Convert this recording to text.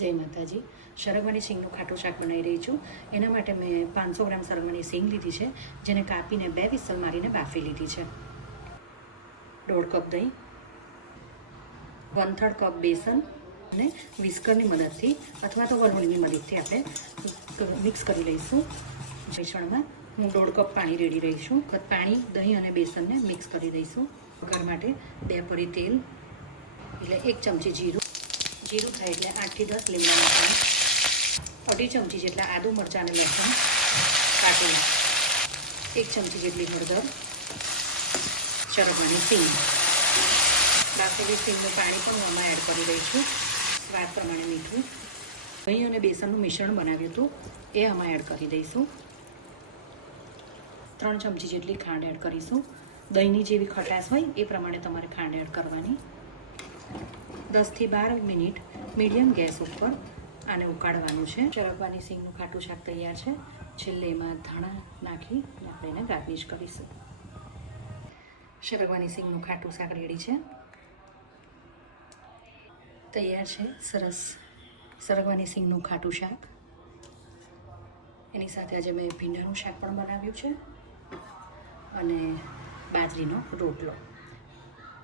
જય માતાજી. સરગવાની સિંગનું ખાટું શાક બનાવી રહી છું. એના માટે મેં 500 ગ્રામ સરગવાની સિંગ લીધી છે, જેને કાપીને 2 વિસલ મારીને બાફી લીધી છે. 1.5 કપ દહીં, 1/3 કપ બેસન અને વિસ્કરની મદદથી અથવા તો વલોણીની મદદથી આપણે મિક્સ કરી લઈશું. મિશ્રણમાં હું 1.5 કપ પાણી રેડી રહીશું. પાણી, દહીં અને બેસનને મિક્સ કરી દઈશું. વઘાર માટે 2 પરી તેલ, એટલે 1 ચમચી જીરું થાય એટલે 8 થી 10 લીમડાના પાન, 2.5 ચમચી જેટલા આદુ, મરચાં અને લસણ કાટેલા, 1 ચમચી જેટલી હળદર, સરગવાની સિંગ, બાફેલી સિંગનું પાણી પણ હું આમાં એડ કરી દઈ છું. સ્વાદ પ્રમાણે મીઠું, દહીં અને બેસનનું મિશ્રણ બનાવ્યું હતું એ આમાં એડ કરી દઈશું. 3 ચમચી જેટલી ખાંડ એડ કરીશું. દહીંની જેવી ખટાશ હોય એ પ્રમાણે તમારે ખાંડ એડ કરવાની. 10 થી 12 મિનિટ મીડિયમ ગેસ ઉપર આને ઉકાળવાનું છે. સરગવાની સિંગનું ખાટું શાક તૈયાર છે. છેલ્લે એમાં ધાણા નાખી આપણે એને ગાર્નિશ કરીશું. સરગવાની સિંગનું ખાટું શાક રેડી છે, તૈયાર છે. સરસ સરગવાની સિંગનું ખાટું શાક. એની સાથે આજે મેં ભીંડાનું શાક પણ બનાવ્યું છે અને બાજરીનો રોટલો.